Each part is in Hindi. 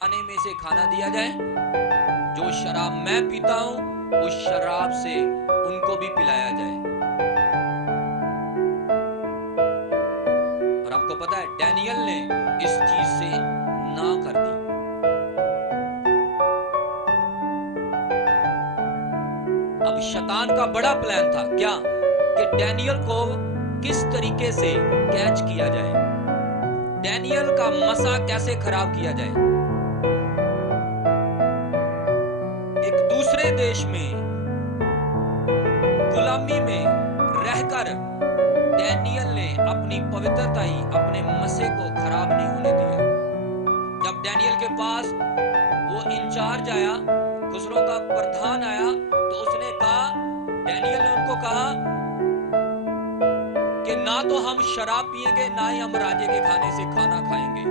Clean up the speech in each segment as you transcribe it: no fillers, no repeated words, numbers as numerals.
खाने में से खाना दिया जाए, जो शराब मैं पीता हूं उस शराब से उनको भी पिलाया जाए। और आपको पता है डैनियल ने इस चीज से ना कर दी। अब शैतान का बड़ा प्लान था क्या, कि डैनियल को किस तरीके से कैच किया जाए, डैनियल का मसा कैसे खराब किया जाए। एक दूसरे देश में गुलामी में रहकर डैनियल ने अपनी पवित्रता ही अपने मसे को खराब नहीं होने दिया। जब डैनियल के पास वो इंचार्ज आया, खुसरों का प्रधान आया, तो उसने कहा, डैनियल ने उनको कहा कि ना तो हम शराब पिएंगे, ना ही हम राजे के खाने से खाना खाएंगे।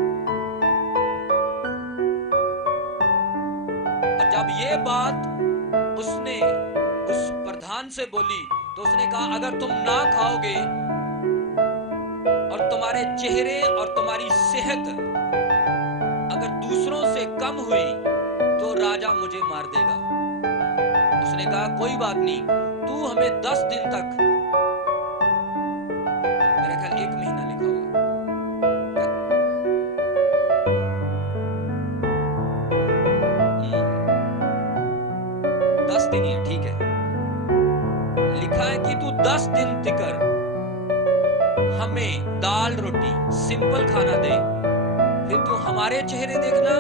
और जब ये बात उसने उस प्रधान से बोली, तो उसने कहा, अगर तुम ना खाओगे और तुम्हारे चेहरे और तुम्हारी सेहत अगर दूसरों से कम हुई तो राजा मुझे मार देगा। उसने कहा, कोई बात नहीं, तू हमें 10 दिन तक, मेरा ख्याल 1 महीना लिखा होगा, 10 दिन ही है, ठीक है, लिखा है कि तू 10 दिन तिकर हमें दाल रोटी सिंपल खाना दे, फिर तू हमारे चेहरे देखना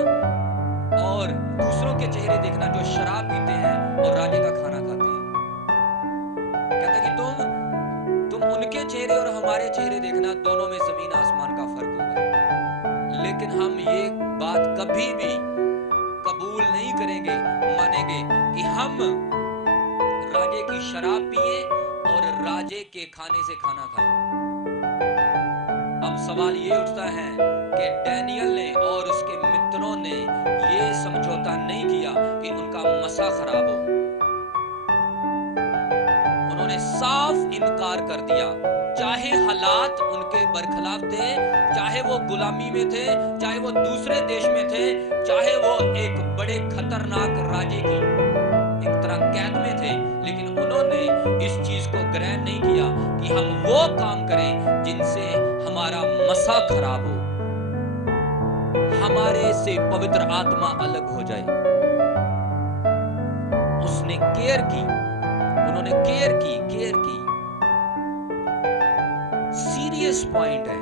और दूसरों के चेहरे देखना जो शराब पीते हैं और राजे का खाना खाते हैं। कहता कि तुम उनके चेहरे और हमारे चेहरे देखना, दोनों में जमीन आसमान का फर्क होगा। लेकिन हम ये बात कभी भी कबूल नहीं करेंगे, मानेंगे कि हम राजे की शराब पिए और राजे के खाने से खाना खाएं। अब सवाल ये उठता है कि डैनियल ने और उसके मित्रों ने ये समझौता नहीं किया कि उनका मसा खराब हो। उन्होंने साफ इनकार कर दिया, चाहे हालात उनके बरखलाफ थे, चाहे वो गुलामी में थे, चाहे वो दूसरे देश में थे, चाहे वो एक बड़े खतरनाक राजे की एक तरह कैद में थे, लेकिन उन्होंने इस चीज को ग्रहण नहीं किया कि हम वो काम करें जिनसे हमारा मसा खराब हो, हमारे से पवित्र आत्मा अलग हो जाए। उसने केयर की, उन्होंने केयर की। सीरियस पॉइंट है।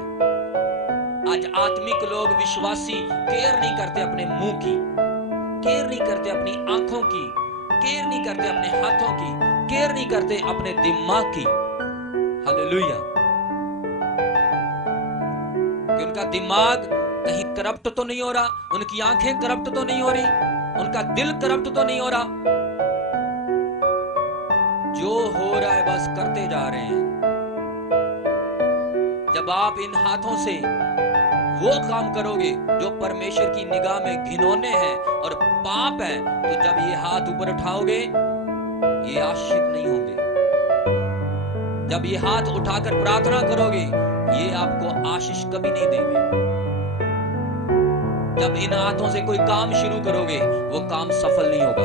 आज आत्मिक लोग विश्वासी केयर नहीं करते अपने मुंह की, केयर नहीं करते अपनी आंखों की, केयर नहीं करते अपने हाथों की, केयर नहीं करते अपने दिमाग की। हालेलुया। कि उनका दिमाग कहीं करप्ट तो नहीं हो रहा, उनकी आंखें करप्ट तो नहीं हो रही, उनका दिल करप्ट तो नहीं हो रहा। जो हो रहा है बस करते जा रहे हैं। जब आप इन हाथों से वो काम करोगे जो परमेश्वर की निगाह में घिनौने हैं और पाप है, तो जब ये हाथ ऊपर उठाओगे ये आशीषित नहीं होंगे। जब ये हाथ उठाकर प्रार्थना करोगे ये आपको आशीष कभी नहीं देंगे। जब इन हाथों से कोई काम शुरू करोगे वो काम सफल नहीं होगा।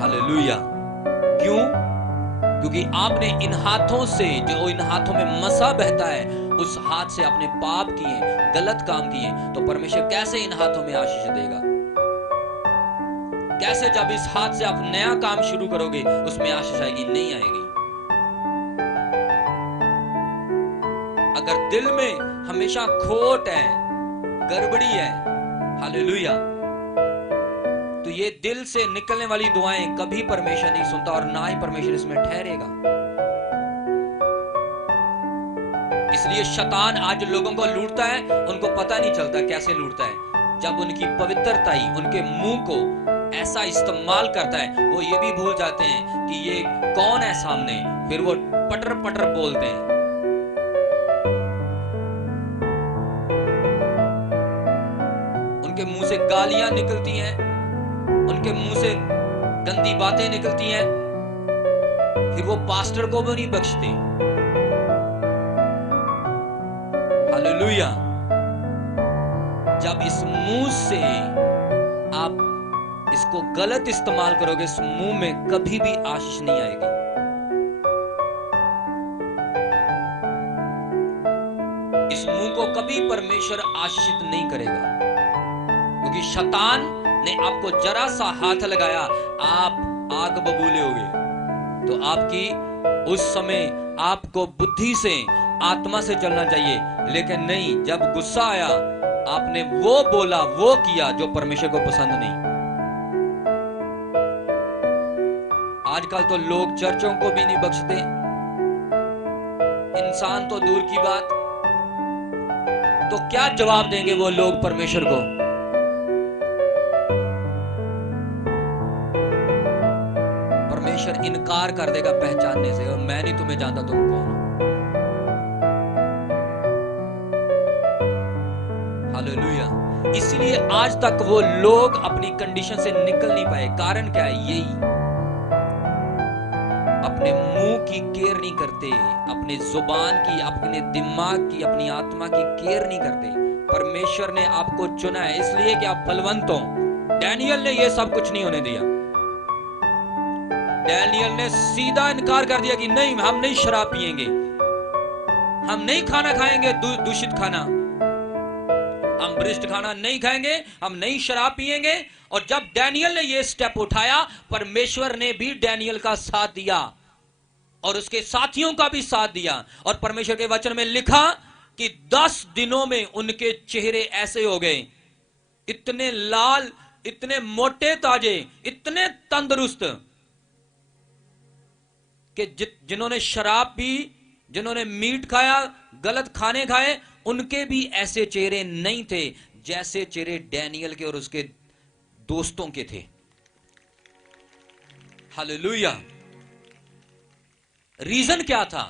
हालेलुया। क्यों? क्योंकि आपने इन हाथों से, जो इन हाथों में मसा बहता है, उस हाथ से आपने पाप किए, गलत काम किए, तो परमेश्वर कैसे इन हाथों में आशीष देगा? कैसे जब इस हाथ से आप नया काम शुरू करोगे उसमें आशीष आएगी? नहीं आएगी। अगर दिल में हमेशा खोट है, गड़बड़ी है, हालेलुया, तो ये दिल से निकलने वाली दुआएं कभी परमेश्वर नहीं सुनता और ना ही परमेश्वर इसमें ठहरेगा। इसलिए शैतान आज लोगों को लूटता है, उनको पता नहीं चलता कैसे लूटता है। जब उनकी पवित्रता ही उनके मुंह को ऐसा इस्तेमाल करता है, वो ये भी भूल जाते हैं कि ये कौन है सामने, फिर वो पटर पटर बोलते हैं। उनके मुंह से गालियां निकलती हैं, उनके मुंह से गंदी बातें निकलती हैं, फिर वो पास्टर को भी नहीं बख्शते। हालेलुया। जब इस मुंह से आप इसको गलत इस्तेमाल करोगे, इस मुंह में कभी भी आशीष नहीं आएगी। इस मुंह को कभी परमेश्वर आशीषित नहीं करेगा, क्योंकि शैतान ने आपको जरा सा हाथ लगाया, आप आग बबूले हो गए। तो आपकी उस समय आपको बुद्धि से, आत्मा से चलना चाहिए, लेकिन नहीं, जब गुस्सा आया आपने वो बोला, वो किया जो परमेश्वर को पसंद नहीं। आजकल तो लोग चर्चों को भी नहीं बख्शते, इंसान तो दूर की बात। तो क्या जवाब देंगे वो लोग परमेश्वर को? परमेश्वर इनकार कर देगा पहचानने से, और मैं नहीं तुम्हें जानता, तुम कौन हो। हालेलुया। इसलिए आज तक वो लोग अपनी कंडीशन से निकल नहीं पाए। कारण क्या है? यही, अपने मुंह की केयर नहीं करते, अपने जुबान की, अपने दिमाग की, अपनी आत्मा की केयर नहीं करते। परमेश्वर ने आपको चुना है इसलिए कि आप फलवंत हो। डैनियल ने ये सब कुछ नहीं होने दिया। डैनियल ने सीधा इनकार कर दिया कि नहीं, हम नहीं शराब पिएंगे, हम नहीं खाना खाएंगे दूषित खाना, हम भ्रष्ट खाना नहीं खाएंगे, हम नहीं शराब पिएंगे। और जब डैनियल ने यह स्टेप उठाया, परमेश्वर ने भी डैनियल का साथ दिया और उसके साथियों का भी साथ दिया। और परमेश्वर के वचन में लिखा कि 10 दिनों में उनके चेहरे ऐसे हो गए, इतने लाल, इतने मोटे ताजे, इतने तंदुरुस्त, कि जिन्होंने शराब पी, जिन्होंने मीट खाया, गलत खाने खाए, उनके भी ऐसे चेहरे नहीं थे जैसे चेहरे डैनियल के और उसके दोस्तों के थे। हालेलुया। रीजन क्या था?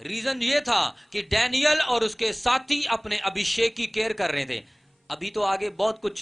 रीजन ये था कि डैनियल और उसके साथी अपने अभिषेक की केयर कर रहे थे। अभी तो आगे बहुत कुछ